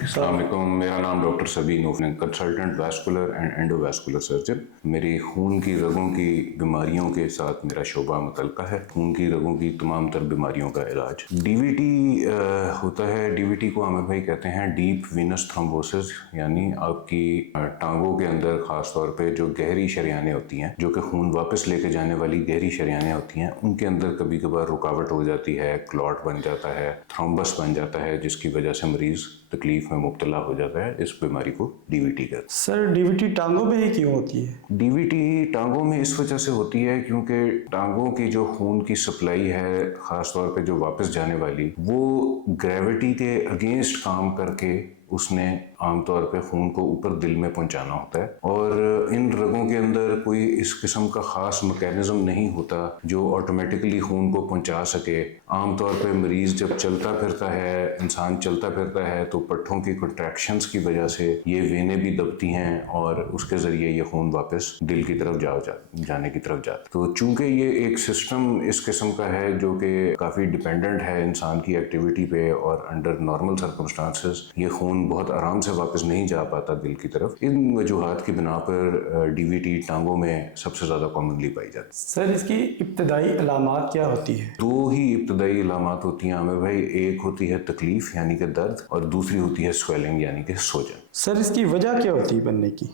अस्सलाम वालेकुम, मेरा नाम डॉक्टर सबीन नूफ है, consultant vascular and endovascular surgeon. मेरी खून की रगों की बीमारियों के साथ मेरा शोबा मुतल्लका है। खून की रगों की तमाम तर बीमारियों का इलाज डीवीटी होता है। डीवीटी को आमिर भाई कहते हैं डीप वीनस थ्रोम्बोसिस, यानी आपकी टांगों के अंदर खास तौर पे जो गहरी शरियानें होती हैं, जो कि खून वापस लेके जाने वाली गहरी शरियानें होती हैं, उनके अंदर कभी कभार रुकावट हो जाती है, क्लॉट बन जाता है, थ्रोम्बस बन जाता है, जिसकी वजह से मरीज तकलीफ में मुब्तला हो जाता है। इस बीमारी को डीवीटी कहते हैं। सर डीवीटी टांगों में ही क्यों होती है? डीवीटी टांगों में इस वजह से होती है क्योंकि टांगों की जो खून की सप्लाई है, खास तौर पे जो वापस जाने वाली, वो ग्रेविटी के अगेंस्ट काम करके उसने आमतौर पे खून को ऊपर दिल में पहुंचाना होता है। और इन रगों के अंदर कोई इस किस्म का खास मैकेनिज्म नहीं होता जो ऑटोमेटिकली खून को पहुंचा सके। आमतौर पे मरीज जब चलता फिरता है, इंसान चलता फिरता है, तो पट्ठों की कंट्रैक्शंस की वजह से ये वेनें भी दबती हैं और उसके ज़रिए ये खून वापस दिल की तरफ जाने की तरफ जाता है। तो चूंकि ये एक सिस्टम इस किस्म का है जो कि काफ़ी डिपेंडेंट है इंसान की एक्टिविटी पे, और अंडर नॉर्मल सर्कमस्टांसेस ये खून बहुत आराम से वापस नहीं जा पाता दिल की तरफ। इन वजूहात की बिना पर डीवीटी टांगों में सबसे ज़्यादा कॉमनली पाई जाती है। सर इसकी इब्तदाई अलामात क्या होती है? दो ही इब्तदाई अलामात होती हैं आमिर भाई। एक होती है तकलीफ यानी कि दर्द, और दूसरी होती है स्वेलिंग यानी कि सोजन। सर इसकी वजह क्या होती है बनने की?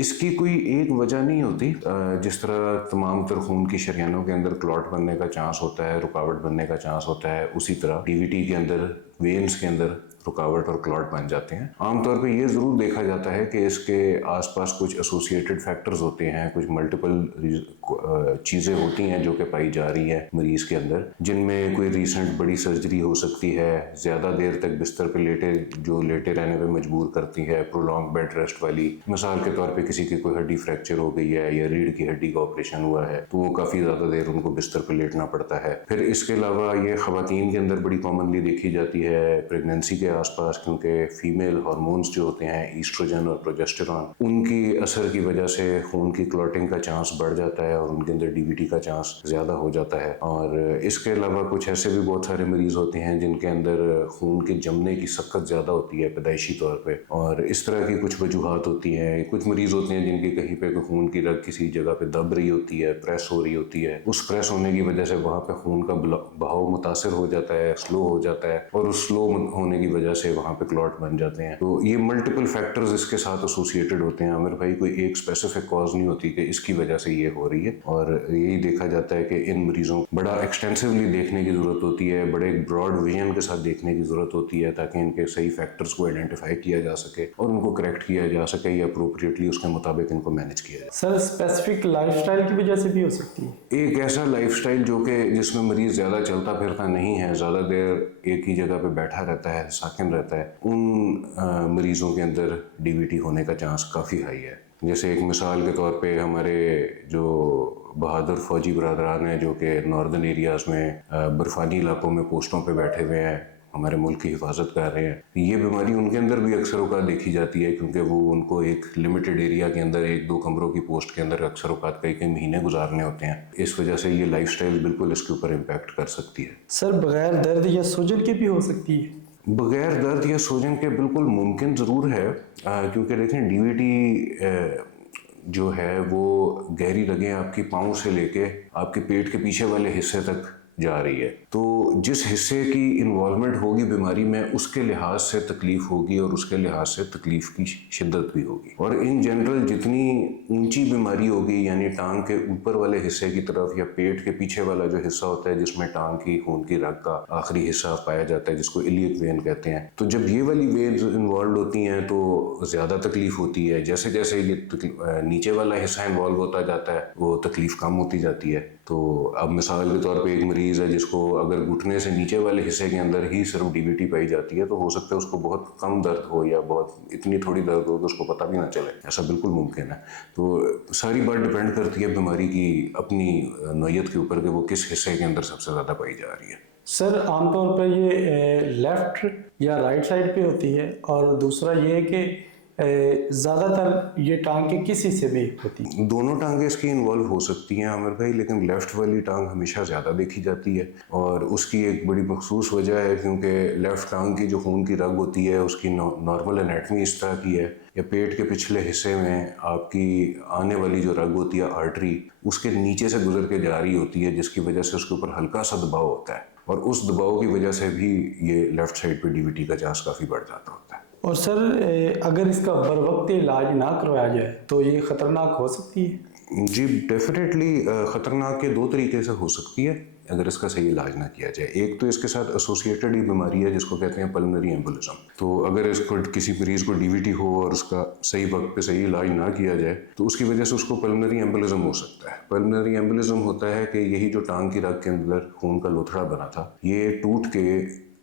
इसकी कोई एक वजह नहीं होती। जिस तरह तमाम तर खून की शरियानों के अंदर क्लॉट बनने का चांस होता है, रुकावट बनने का चांस होता है, उसी तरह डीवीटी के अंदर वेन्स के अंदर रुकावट और क्लॉट बन जाते हैं। आमतौर पे ये ज़रूर देखा जाता है कि इसके आसपास कुछ एसोसिएटेड फैक्टर्स होते हैं, कुछ मल्टीपल चीज़ें होती हैं जो कि पाई जा रही है मरीज़ के अंदर, जिनमें कोई रिसेंट बड़ी सर्जरी हो सकती है, ज़्यादा देर तक बिस्तर पे लेटे रहने पे मजबूर करती है, प्रोलॉन्ग बेड रेस्ट वाली। मिसाल के तौर पे किसी की कोई हड्डी फ्रैक्चर हो गई है या रीढ़ की हड्डी का ऑपरेशन हुआ है, तो वो काफ़ी ज़्यादा देर उनको बिस्तर पे लेटना पड़ता है। फिर इसके अलावा ये ख़वातीन के अंदर बड़ी कॉमनली देखी जाती है प्रेगनेंसी के आसपास, क्योंकि फीमेल हार्मोन्स जो होते हैं ईस्ट्रोजन और प्रोजेस्टेरॉन, उनकी असर की वजह से खून की क्लॉटिंग का चांस बढ़ जाता है और उनके अंदर डीवीटी का चांस ज़्यादा हो जाता है। और इसके अलावा कुछ ऐसे भी बहुत सारे मरीज़ होते हैं जिनके अंदर खून के जमने की सक्कत ज़्यादा होती है पैदाइशी तौर पर, और इस तरह की कुछ वजूहात होती हैं। कुछ मरीज़ होते हैं जिनकी कहीं पे खून की रग किसी जगह पे दब रही होती है, प्रेस हो रही होती है, उस प्रेस होने की वजह से वहाँ पे खून का बहाव मुतासर हो जाता है, स्लो हो जाता है, और उस स्लो होने की वजह से वहाँ पे क्लॉट बन जाते हैं। तो ये मल्टीपल फैक्टर्स इसके साथ एसोसिएटेड होते हैं आमिर भाई। कोई एक स्पेसिफिक कॉज नहीं होती कि इसकी वजह से ये हो रही है, और यही देखा जाता है कि इन मरीजों को बड़ा एक्सटेंसिवली देखने की जरूरत होती है, बड़े ब्रॉड विजन के साथ देखने की जरूरत होती है, ताकि इनके सही फैक्टर्स को आइडेंटिफाई किया जा सके और उनको करेक्ट किया जा सके या अप्रोप्रिएटली उसके मुताबिक इनको मैनेज किया जाए। सर स्पेसिफिक लाइफस्टाइल की वजह से भी हो सकती है? एक ऐसा लाइफस्टाइल जो कि जिसमें मरीज ज़्यादा चलता फिरता नहीं है, ज़्यादा देर एक ही जगह पे बैठा रहता है, साकिन रहता है, उन मरीज़ों के अंदर डीवीटी होने का चांस काफ़ी हाई है। जैसे एक मिसाल के तौर पे हमारे जो बहादुर फौजी बरदरान हैं जो कि नॉर्दर्न एरियाज़ में बर्फानी इलाकों में पोस्टों पे बैठे हुए हैं, हमारे मुल्क की हिफाजत कर रहे हैं, ये बीमारी उनके अंदर भी अक्सर औकात देखी जाती है, क्योंकि वो उनको एक लिमिटेड एरिया के अंदर एक दो कमरों की पोस्ट के अंदर अक्सर औकात कई कई महीने गुजारने होते हैं। इस वजह से ये लाइफस्टाइल बिल्कुल इसके ऊपर इम्पैक्ट कर सकती है। सर बगैर दर्द या सूजन के भी हो सकती है? बगैर दर्द या सूजन के बिल्कुल मुमकिन ज़रूर है, क्योंकि देखें डीवीटी जो है वो गहरी रगें आपकी पाँव से लेके आपके पेट के पीछे वाले हिस्से तक जा रही है। तो जिस हिस्से की इन्वॉल्वमेंट होगी बीमारी में, उसके लिहाज से तकलीफ होगी और उसके लिहाज से तकलीफ की शिद्दत भी होगी। और इन जनरल जितनी ऊंची बीमारी होगी, यानी टांग के ऊपर वाले हिस्से की तरफ या पेट के पीछे वाला जो हिस्सा होता है जिसमें टांग की खून की रग का आखिरी हिस्सा पाया जाता है, जिसको इलियक वेन कहते हैं, तो जब ये वाली वेन्स इन्वॉल्व होती हैं तो ज़्यादा तकलीफ होती है। जैसे जैसे ये नीचे वाला हिस्सा इन्वॉल्व होता जाता है, वो तकलीफ कम होती जाती है। तो अब मिसाल के तौर पे एक मरीज़ है जिसको अगर घुटने से नीचे वाले हिस्से के अंदर ही सिर्फ डीवीटी पाई जाती है, तो हो सकता है उसको बहुत कम दर्द हो या बहुत इतनी थोड़ी दर्द हो कि उसको पता भी ना चले, ऐसा बिल्कुल मुमकिन है। तो सारी बात डिपेंड करती है बीमारी की अपनी नौयत के ऊपर कि वो किस हिस्से के अंदर सबसे ज़्यादा पाई जा रही है। सर आमतौर पर ये लेफ्ट या राइट साइड पे होती है, और दूसरा ये है कि ज़्यादा तर ये टांग किस हिस्से में होती है? दोनों टांगें इसकी इन्वॉल्व हो सकती हैं आमिर भाई, लेकिन लेफ़्ट वाली टांग हमेशा ज़्यादा देखी जाती है और उसकी एक बड़ी मखसूस वजह है क्योंकि लेफ़्ट टांग की जो खून की रग होती है उसकी नॉर्मल एनाटमी इस तरह की है या पेट के पिछले हिस्से में आपकी आने वाली जो रग होती है आर्टरी उसके नीचे से गुजर के जा रही होती है, जिसकी वजह से उसके ऊपर हल्का सा दबाव होता है और उस दबाव की वजह से भी ये लेफ़्ट साइड पे डीवीटी का चांस काफ़ी बढ़ जाता होता है। और सर अगर इसका बर वक्त इलाज ना करवाया जाए तो ये ख़तरनाक हो सकती है? जी डेफिनेटली ख़तरनाक के दो तरीके से हो सकती है अगर इसका सही इलाज ना किया जाए। एक तो इसके साथ एसोसिएटेड ही बीमारी है जिसको कहते हैं पल्मोनरी एम्बोलिज्म। तो अगर इसको किसी मरीज़ को डीवीटी हो और उसका सही वक्त पे सही इलाज ना किया जाए तो उसकी वजह से उसको पल्मोनरी एम्बोलिज्म हो सकता है। पल्मोनरी एम्बोलिज्म होता है कि यही जो टांग की रग के अंदर खून का लोथड़ा बना था ये टूट के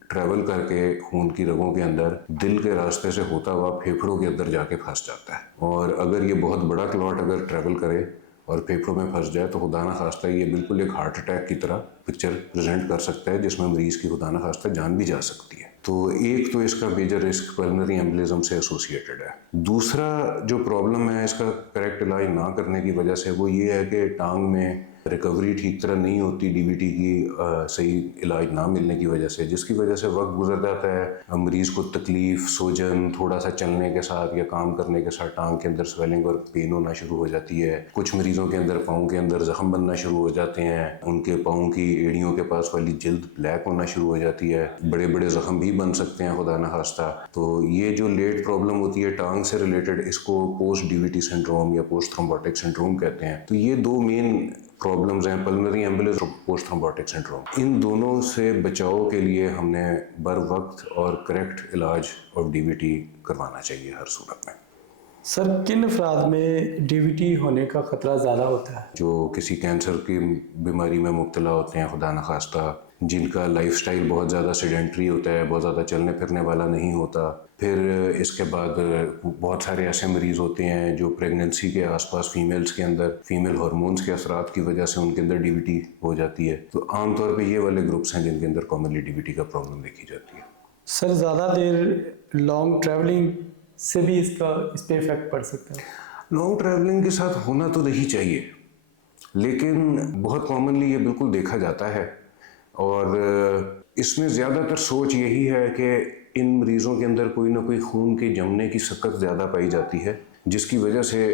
ट्रैवल करके खून की रगों के अंदर दिल के रास्ते से होता हुआ फेफड़ों के अंदर जाके फंस जाता है और अगर ये बहुत बड़ा क्लॉट अगर ट्रैवल करे और फेफड़ों में फंस जाए तो खुदा न खास्ता ये बिल्कुल एक हार्ट अटैक की तरह पिक्चर प्रेजेंट कर सकता है जिसमें मरीज़ की खुदा न खास्ता जान भी जा सकती है। तो एक तो इसका मेजर रिस्क पल्मोनरी एम्बोलिज्म से एसोसिएटेड है। दूसरा जो प्रॉब्लम है इसका करेक्ट इलाज ना करने की वजह से वो ये है कि टांग में रिकवरी ठीक तरह नहीं होती डीवीटी की सही इलाज ना मिलने की वजह से, जिसकी वजह से वक्त गुजर जाता है, मरीज़ को तकलीफ सूजन थोड़ा सा चलने के साथ या काम करने के साथ टांग के अंदर स्वेलिंग और पेन होना शुरू हो जाती है। कुछ मरीज़ों के अंदर पाँव के अंदर जख्म बनना शुरू हो जाते हैं, उनके पाँव की एड़ियों के पास वाली जल्द ब्लैक होना शुरू हो जाती है, बड़े बड़े जख्म भी बन सकते हैं खुदा न खास्ता। तो ये जो लेट प्रॉब्लम होती है टांग से रिलेटेड इसको पोस्ट डीवीटी सिंड्रोम या पोस्ट थ्रोम्बोटिक सिंड्रोम कहते हैं। तो ये दो मेन प्रॉब्लम्स हैं pulmonary embolism post thrombotic syndrome. इन दोनों से बचाव के लिए हमने बर वक्त और करेक्ट इलाज ऑफ डीवीटी करवाना चाहिए हर सूरत में। सर किन अफराद में डीवीटी होने का ख़तरा ज़्यादा होता है? जो किसी कैंसर की बीमारी में मुब्तला होते हैं खुदा न खास्ता, जिनका लाइफस्टाइल बहुत ज़्यादा सेडेंट्री होता है, बहुत ज़्यादा चलने फिरने वाला नहीं होता। फिर इसके बाद बहुत सारे ऐसे मरीज़ होते हैं जो प्रेगनेंसी के आसपास फीमेल्स के अंदर फीमेल हार्मोन्स के असरात की वजह से उनके अंदर डीवीटी हो जाती है। तो आमतौर पे ये वाले ग्रुप्स हैं जिनके अंदर कॉमनली डीवीटी का प्रॉब्लम देखी जाती है। सर ज़्यादा देर लॉन्ग ट्रैवलिंग से भी इस पे इफेक्ट पड़ सकता है? लॉन्ग ट्रैवलिंग के साथ होना तो नहीं चाहिए, लेकिन बहुत कॉमनली ये बिल्कुल देखा जाता है और इसमें ज़्यादातर सोच यही है कि इन मरीज़ों के अंदर कोई ना कोई खून के जमने की सकत ज़्यादा पाई जाती है, जिसकी वजह से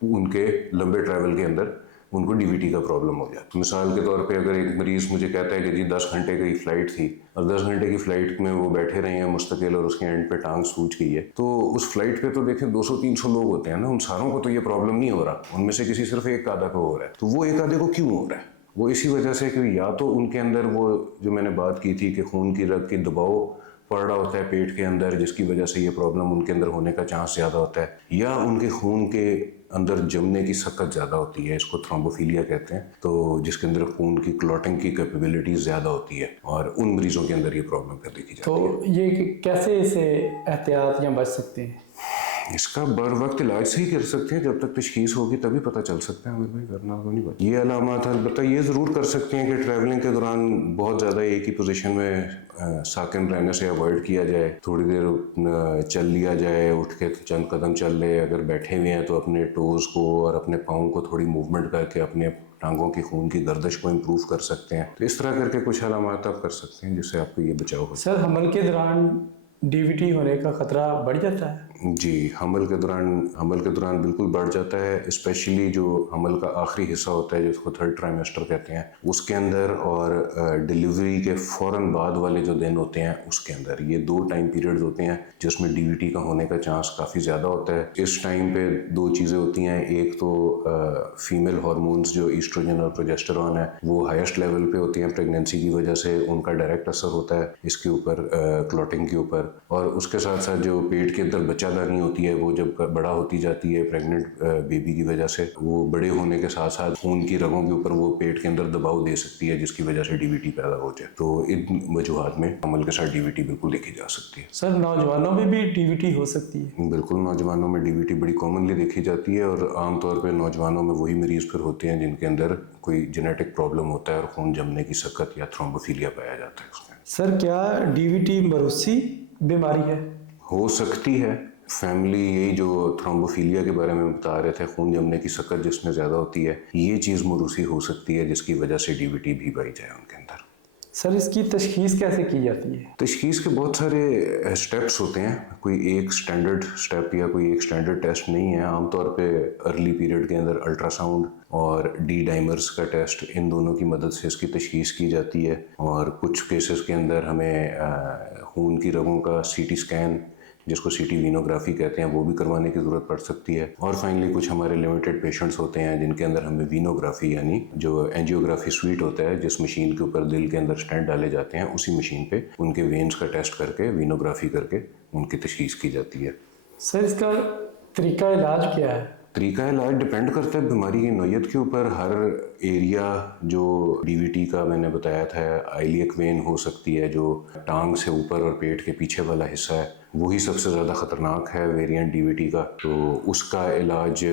उनके लंबे ट्रैवल के अंदर उनको डीवीटी का प्रॉब्लम हो जाता है। मिसाल के तौर पे अगर एक मरीज़ मुझे कहता है कि जी 10 घंटे की फ़्लाइट थी और 10 घंटे की फ़्लाइट में वो बैठे रहे हैं मुस्तकिल और उसके एंड पे टांग सूज गई है, तो उस फ्लाइट पे तो देखें 200-300 लोग होते हैं ना, उन सारों को तो ये प्रॉब्लम नहीं हो रहा, उनमें से किसी सिर्फ एक आधा को हो रहा है। तो वो एक आधे को क्यों हो रहा है? वो इसी वजह से कि या तो उनके अंदर वो जो मैंने बात की थी कि खून की रग की दबाव पड़ रहा होता है पेट के अंदर, जिसकी वजह से ये प्रॉब्लम उनके अंदर होने का चांस ज़्यादा होता है, या उनके खून के अंदर जमने की सकत ज़्यादा होती है, इसको थ्रोम्बोफिलिया कहते हैं, तो जिसके अंदर खून की क्लॉटिंग की कैपेबिलिटी ज़्यादा होती है और उन मरीज़ों के अंदर ये प्रॉब्लम फिर देखी जाती है। तो ये कैसे इसे एहतियात या बच सकते हैं? इसका बर वक्त इलाज से ही कर सकते हैं, जब तक तशखीस होगी तभी पता चल सकता है हमें भाई, करना तो नहीं पता। ये अलामत अलबत्ता ये ज़रूर कर सकते हैं कि ट्रैवलिंग के दौरान बहुत ज़्यादा एक ही पोजीशन में साकिन रहने से अवॉइड किया जाए, थोड़ी देर चल लिया जाए, उठ के चंद कदम चल ले, अगर बैठे हुए हैं तो अपने टोज़ को और अपने पाँव को थोड़ी मूवमेंट करके अपने टांगों की खून की गर्दिश को इम्प्रूव कर सकते हैं। तो इस तरह करके कुछ अलामत आप कर सकते हैं जिससे आपको ये बचाव हो। सर हमल के दौरान डीवीटी होने का ख़तरा बढ़ जाता है? जी, हमल के दौरान बिल्कुल बढ़ जाता है, स्पेशली जो हमल का आखिरी हिस्सा होता है जिसको थर्ड ट्राइमेस्टर कहते हैं उसके अंदर, और डिलीवरी के फ़ौरन बाद वाले जो दिन होते हैं उसके अंदर। ये दो टाइम पीरियड्स होते हैं जिसमें डीवीटी का होने का चांस काफ़ी ज़्यादा होता है। इस टाइम पे दो चीज़ें होती हैं, एक तो फीमेल हार्मोन्स जो ईस्ट्रोजन और प्रोजेस्टेरॉन है वो हाईएस्ट लेवल पे होती हैं प्रेगनेंसी की वजह से, उनका डायरेक्ट असर होता है इसके ऊपर, क्लॉटिंग के ऊपर। और उसके साथ साथ जो पेट के अंदर बच्चादानी होती है वो जब बड़ा होती जाती है प्रेग्नेंट बेबी की वजह से, वो बड़े होने के साथ साथ खून की रगों के ऊपर वो पेट के अंदर दबाव दे सकती है जिसकी वजह से डीवीटी पैदा हो जाए। तो इन वजूहात में हमल के साथ डीवीटी बिल्कुल देखी जा सकती है। सर नौजवानों में भी डीवीटी हो सकती है? बिल्कुल, नौजवानों में डीवीटी बड़ी कॉमनली देखी जाती है और आमतौर पर नौजवानों में वही मरीज़ फिर होते हैं जिनके अंदर कोई जेनेटिक प्रॉब्लम होता है और खून जमने की सकत या थ्रोम्बोफिलिया पाया जाता है उसमें। सर क्या डीवीटी मरूसी बीमारी है? हो सकती है, फैमिली यही जो थ्रोम्बोफीलिया के बारे में बता रहे थे, खून जमने की शक्ल जिसमें ज़्यादा होती है, ये चीज़ मौरूसी हो सकती है जिसकी वजह से डीवीटी भी पाई जाए उनके अंदर। सर इसकी तशखीस कैसे की जाती है? तशखीस के बहुत सारे स्टेप्स होते हैं, कोई एक स्टैंडर्ड स्टेप या कोई एक स्टैंडर्ड टेस्ट नहीं है। आमतौर पे अर्ली पीरियड के अंदर अल्ट्रासाउंड और डी डाइमर्स का टेस्ट, इन दोनों की मदद से इसकी तशखीस की जाती है। और कुछ केसेस के अंदर हमें खून की रगों का सीटी स्कैन, जिसको सीटी वीनोग्राफी कहते हैं, वो भी करवाने की ज़रूरत पड़ सकती है। और फाइनली कुछ हमारे लिमिटेड पेशेंट्स होते हैं जिनके अंदर हमें वीनोग्राफी यानी जो एंजियोग्राफी स्वीट होता है, जिस मशीन के ऊपर दिल के अंदर स्टेंट डाले जाते हैं, उसी मशीन पे उनके वेन्स का टेस्ट करके वीनोग्राफी करके उनकी तशखीस की जाती है। सर इसका तरीका इलाज क्या है? तरीका इलाज डिपेंड करता है बीमारी की नौयत के ऊपर। हर एरिया जो डीवीटी का मैंने बताया था, आइलियक वेन हो सकती है जो टांग से ऊपर और पेट के पीछे वाला हिस्सा है, वही सबसे ज़्यादा ख़तरनाक है वेरिएंट डीवीटी का। तो उसका इलाज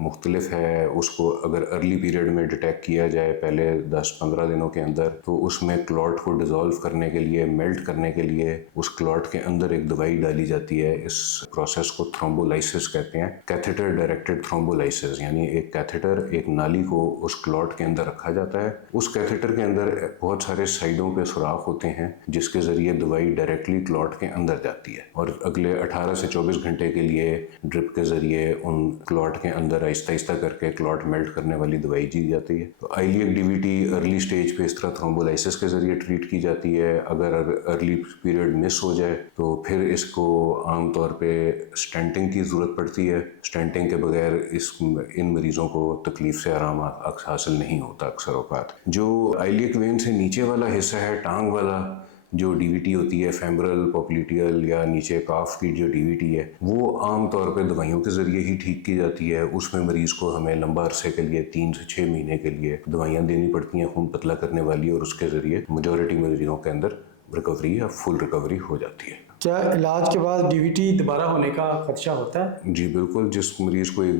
मुख्तलिफ है। उसको अगर अर्ली पीरियड में डिटेक्ट किया जाए पहले 10-15 दिनों के अंदर, तो उसमें क्लॉट को डिज़ोल्व करने के लिए, मेल्ट करने के लिए उस क्लॉट के अंदर एक दवाई डाली जाती है। इस प्रोसेस को थ्रोम्बोलाइसिस कहते हैं, कैथेटर डायरेक्टेड थ्रोम्बोलाइसिस, यानी एक कैथेटर, एक नाली को उस क्लॉट के अंदर रखा जाता है। उस कैथेटर के अंदर बहुत सारे साइडों पे सुराख होते हैं जिसके ज़रिए दवाई डायरेक्टली क्लॉट के अंदर जाती है और अगले 18 से 24 घंटे के लिए ड्रिप के ज़रिए उन क्लॉट के अंदर आहिस्ता आहिस्ता करके क्लॉट मेल्ट करने वाली दवाई दी जाती है। तो आइलियक डीवीटी अर्ली स्टेज पे इस तरह थ्रोम्बोलाइसिस के ज़रिए ट्रीट की जाती है। अगर अर्ली पीरियड मिस हो जाए तो फिर इसको आमतौर पे स्टेंटिंग की ज़रूरत पड़ती है। स्टेंटिंग के बगैर इन मरीज़ों को तकलीफ़ से आराम हासिल नहीं होता अक्सर औक़ात। जो आइलियक वेन से नीचे वाला हिस्सा है, टांग वाला जो डीवीटी होती है, फेमरल, पॉप्लिटियल या नीचे काफ की जो डीवीटी है, वो आम तौर पे दवाइयों के ज़रिए ही ठीक की जाती है। उसमें मरीज़ को हमें लंबा अरसे के लिए 3 से 6 महीने के लिए दवाइयाँ देनी पड़ती हैं खून पतला करने वाली, और उसके ज़रिए मेजॉरिटी मरीज़ों के अंदर रिकवरी या फुल रिकवरी हो जाती है। क्या इलाज के बाद डीवीटी दोबारा होने का खदशा होता है? जी बिल्कुल। जिस मरीज़ को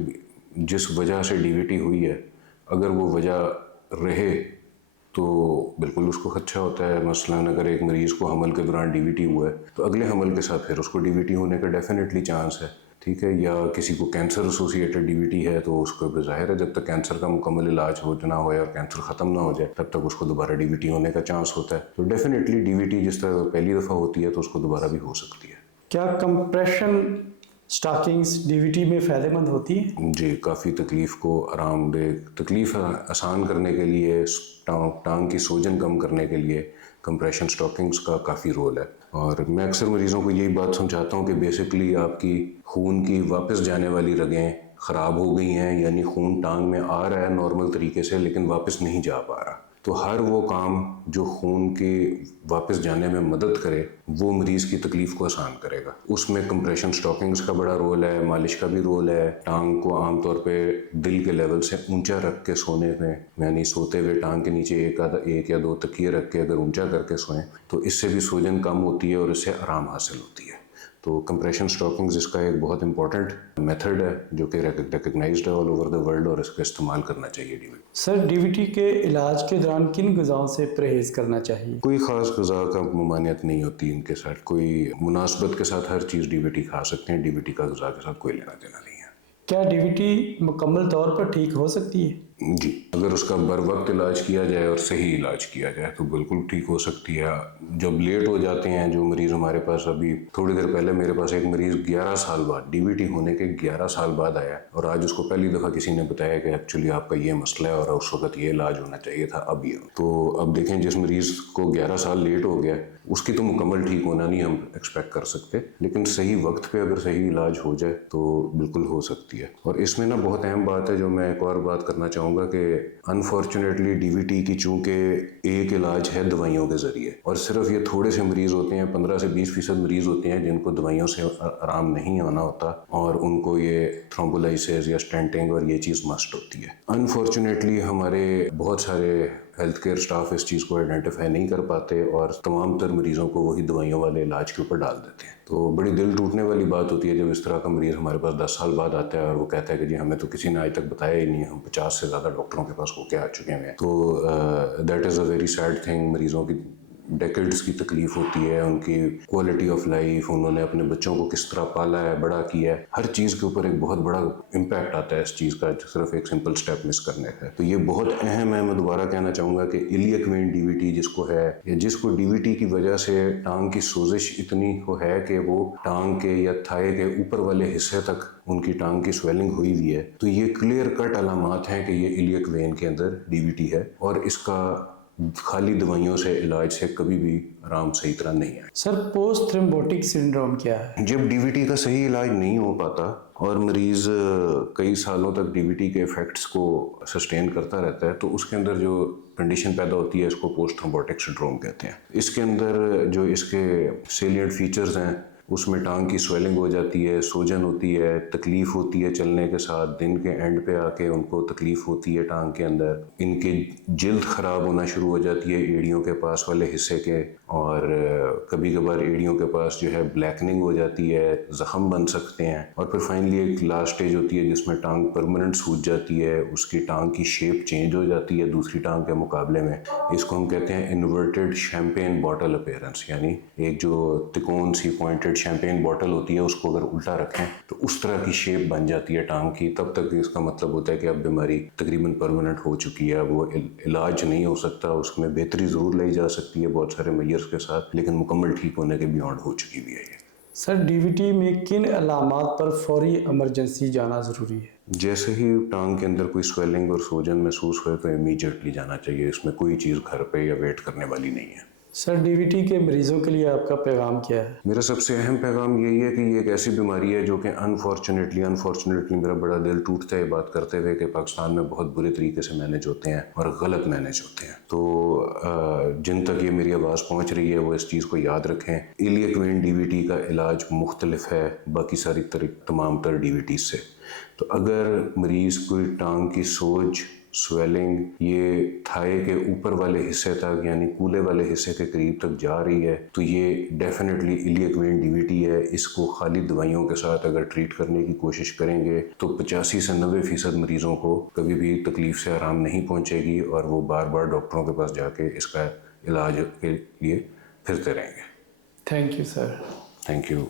जिस वजह से डीवीटी हुई है, अगर वो वजह रहे तो बिल्कुल उसको खदशा होता है। मसलन अगर एक मरीज़ को हमल के दौरान डीवीटी हुआ है तो अगले हमल के साथ फिर उसको डीवीटी होने का डेफिनेटली चांस है, ठीक है। या किसी को कैंसर एसोसिएटेड डीवीटी है तो उसको ज़ाहिर है जब तक कैंसर का मुकम्मल इलाज हो ना हो और कैंसर ख़त्म ना हो जाए तब तक उसको दोबारा डीवीटी होने का चांस होता है। तो डेफिनेटली डीवीटी जिस तरह पहली दफ़ा होती है तो उसको दोबारा भी हो सकती है। क्या कंप्रेशन स्टॉकिंग्स डीवीटी में फ़ायदेमंद होती है? जी, काफ़ी तकलीफ़ को आरामदेह, तकलीफ़ आसान करने के लिए, टांग की सूजन कम करने के लिए कंप्रेशन स्टॉकिंग्स का काफ़ी रोल है। और मैं अक्सर मरीज़ों को यही बात समझाता हूँ कि बेसिकली आपकी खून की वापस जाने वाली रगें ख़राब हो गई हैं, यानी खून टांग में आ रहा है नॉर्मल तरीके से लेकिन वापस नहीं जा पा रहा। तो हर वो काम जो खून के वापस जाने में मदद करे वो मरीज़ की तकलीफ़ को आसान करेगा। उसमें कंप्रेशन स्टॉकिंग्स का बड़ा रोल है, मालिश का भी रोल है। टांग को आमतौर पे दिल के लेवल से ऊंचा रख के सोने में, यानी सोते हुए टांग के नीचे एक या दो तकिए रख के अगर ऊंचा करके सोएं तो इससे भी सूजन कम होती है और इससे आराम हासिल होती है। तो कंप्रेशन स्टॉकिंग्स इसका एक बहुत इंपॉर्टेंट मेथड है जो कि रिकग्नाइज्ड है ऑल ओवर द वर्ल्ड और इसका इस्तेमाल करना चाहिए डीवीटी। सर डीवीटी के इलाज के दौरान किन ग़िज़ाओं से परहेज़ करना चाहिए? कोई ख़ास ग़िज़ा का ममानियत नहीं होती इनके साथ, कोई मुनासबत के साथ हर चीज़ डीवीटी खा सकते हैं। डीवीटी का ग़िज़ा के साथ कोई लेना देना नहीं है। क्या डीवीटी मुकम्मल तौर पर ठीक हो सकती है? जी, अगर उसका बर वक्त इलाज किया जाए और सही इलाज किया जाए तो बिल्कुल ठीक हो सकती है। जब लेट हो जाते हैं जो मरीज़ हमारे पास, अभी थोड़ी देर पहले मेरे पास एक मरीज़ 11 साल बाद, डीवीटी होने के 11 साल बाद आया और आज उसको पहली दफ़ा किसी ने बताया कि एक्चुअली आपका ये मसला है और उस वक्त ये इलाज होना चाहिए था अब ये। तो अब देखें जिस मरीज़ को 11 साल लेट हो गया उसकी तो मुकम्मल ठीक होना नहीं हम एक्सपेक्ट कर सकते, लेकिन सही वक्त पे अगर सही इलाज हो जाए तो बिल्कुल हो सकती है। और इसमें ना बहुत अहम बात है जो मैं एक और बात करना चाहूँगा कि अनफॉर्चुनेटली डीवीटी की चूँकि एक इलाज है दवाइयों के ज़रिए और सिर्फ ये थोड़े से मरीज़ होते हैं, 15 से 20% मरीज़ होते हैं जिनको दवाइयों से आराम नहीं आना होता और उनको ये थ्रोम्बोलाइसिस या स्टेंटिंग और ये चीज़ मस्ट होती है। अनफॉर्चुनेटली हमारे बहुत सारे हेल्थ केयर स्टाफ इस चीज़ को आइडेंटिफाई नहीं कर पाते और तमाम तर मरीज़ों को वही दवाइयों वाले इलाज के ऊपर डाल देते हैं। तो बड़ी दिल टूटने वाली बात होती है जब इस तरह का मरीज़ हमारे पास 10 साल बाद आता है और वो कहता है कि जी हमें तो किसी ने आज तक बताया ही नहीं, हम 50 से ज़्यादा डॉक्टरों के पास होके आ चुके हैं। तो that is a very sad thing. मरीज़ों की डेकेड्स की तकलीफ होती है, उनकी क्वालिटी ऑफ लाइफ, उन्होंने अपने बच्चों को किस तरह पाला है, बड़ा किया है, हर चीज़ के ऊपर एक बहुत बड़ा इम्पैक्ट आता है इस चीज़ का, सिर्फ एक सिंपल स्टेप मिस करने का। तो ये बहुत अहम है। मैं दोबारा कहना चाहूँगा कि इलियक वेन डीवीटी जिसको है, या जिसको डीवीटी की वजह से टांग की सोजिश इतनी को है कि वो टांग के या थाई के ऊपर वाले हिस्से तक उनकी टांग की स्वेलिंग हुई हुई है, तो ये क्लियर कट अलामात हैं कि ये इलियक वेन के अंदर डीवीटी है, और इसका खाली दवाइयों से, इलाज से कभी भी आराम सही तरह नहीं है। सर पोस्ट थ्रोम्बोटिक सिंड्रोम क्या है? जब डीवीटी का सही इलाज नहीं हो पाता और मरीज़ कई सालों तक डीवीटी के इफ़ेक्ट्स को सस्टेन करता रहता है, तो उसके अंदर जो कंडीशन पैदा होती है इसको पोस्ट थ्रोम्बोटिक सिंड्रोम कहते हैं। इसके अंदर जो इसके सेलिएंट फीचर्स हैं, उसमें टांग की स्वेलिंग हो जाती है, सूजन होती है, तकलीफ़ होती है चलने के साथ, दिन के एंड पे आके उनको तकलीफ़ होती है टांग के अंदर, इनके जिल्द ख़राब होना शुरू हो जाती है एड़ियों के पास वाले हिस्से के, और कभी कभार एड़ियों के पास जो है ब्लैकनिंग हो जाती है, ज़ख़म बन सकते हैं, और फिर फाइनली एक लास्ट स्टेज होती है जिसमें टांग परमानेंट सूज जाती है, उसकी टांग की शेप चेंज हो जाती है दूसरी टांग के मुकाबले में। इसको हम कहते हैं इन्वर्टेड शैम्पेन बॉटल अपीयरेंस, यानी एक जो तिकोन सी पॉइंटेड शैम्पेन बॉटल होती है उसको अगर उल्टा रखें तो उस तरह की शेप बन जाती है टांग की। तब तक इसका मतलब होता है कि अब बीमारी तकरीबन परमानेंट हो चुकी है, अब वो इलाज नहीं हो सकता, उसमें बेहतरी ज़रूर लाई जा सकती है बहुत सारे मेजर्स के साथ, लेकिन मुकम्मल ठीक होने के बियॉन्ड हो चुकी भी है ये। सर डीवीटी में किन अलामात पर फौरी इमरजेंसी जाना ज़रूरी है? जैसे ही टांग के अंदर कोई स्वेलिंग और सूजन महसूस हुए तो इमीडिएटली जाना चाहिए, इसमें कोई चीज़ घर पे या वेट करने वाली नहीं है। सर डीवीटी के मरीजों के लिए आपका पैगाम क्या है? मेरा सबसे अहम पैगाम यही है कि ये एक ऐसी बीमारी है जो कि अनफॉर्चुनेटली मेरा बड़ा दिल टूटता है बात करते हुए कि पाकिस्तान में बहुत बुरे तरीके से मैनेज होते हैं और गलत मैनेज होते हैं। तो जिन तक ये मेरी आवाज़ पहुंच रही है वो इस चीज़ को याद रखें, इलियक वेन डीवीटी का इलाज मुख्तलिफ है बाकी सारी तमाम तर डीवीटी से। तो अगर मरीज़ कोई टांग की सोज, स्वेलिंग ये थाई के ऊपर वाले हिस्से तक यानी कूले वाले हिस्से के करीब तक जा रही है, तो ये डेफिनेटली इलियक वेन डीवीटी है। इसको खाली दवाइयों के साथ अगर ट्रीट करने की कोशिश करेंगे तो 85 से 90% मरीज़ों को कभी भी तकलीफ़ से आराम नहीं पहुंचेगी और वो बार बार डॉक्टरों के पास जाके इसका इलाज के लिए फिरते रहेंगे। Thank you sir. Thank you.